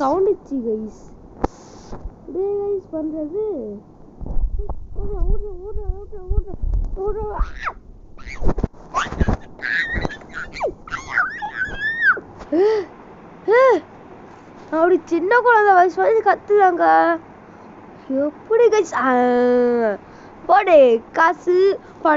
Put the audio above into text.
கவுண்டிச்சு guys பண்றது அப்படி சின்ன குழந்தை வயசு வயசு கத்துதாங்க எப்படி கைஸ் போடு காசு